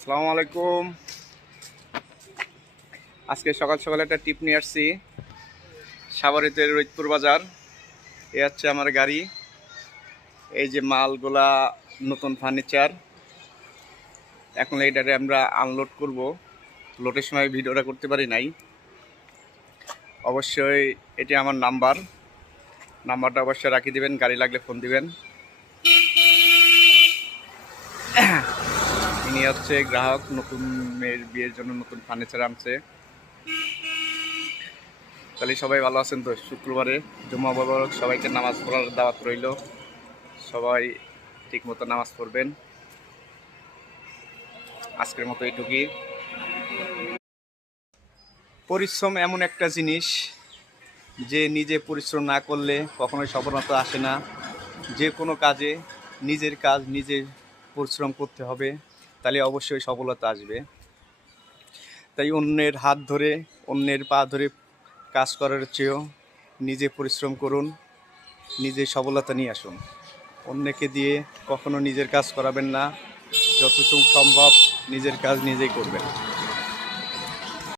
আসসালামু আলাইকুম। আজকে সকাল সকাল একটা টিপ নিয়ে আসছি সাভারেতে রৈতপুর বাজার। এ হচ্ছে আমার গাড়ি। এই যে মালগুলা নতুন ফার্নিচার, এখন এইটারে আমরা আনলোড করব। লোডের সময় ভিডিওটা করতে পারি নাই। অবশ্যই এটি আমার নাম্বারটা অবশ্যই রাখি দিবেন, গাড়ি লাগলে ফোন দিবেন। ইনি হচ্ছে গ্রাহক, নতুন মেয়ের বিয়ের জন্য নতুন ফার্নিচার আনছে। তাহলে সবাই ভালো আছেন তো? শুক্রবারে জুম্মা মোবারক, সবাইকে নামাজ পড়ার দাওয়াত রইল। সবাই ঠিক মতো নামাজ পড়বেন। আজকের মতো এইটুকুই। পরিশ্রম এমন একটা জিনিস যে নিজে পরিশ্রম না করলে কখনোই সফলতা আসে না। যে কোনো কাজে নিজের কাজ নিজে পরিশ্রম করতে হবে, তাহলে অবশ্যই সফলতা আসবে। তাই অন্যের হাত ধরে, অন্যের পা ধরে কাজ করার চেয়েও নিজে পরিশ্রম করুন, নিজে সফলতা নিয়ে আসুন। অন্যকে দিয়ে কখনো নিজের কাজ করাবেন না। যতটুকু সম্ভব নিজের কাজ নিজেই করবেন।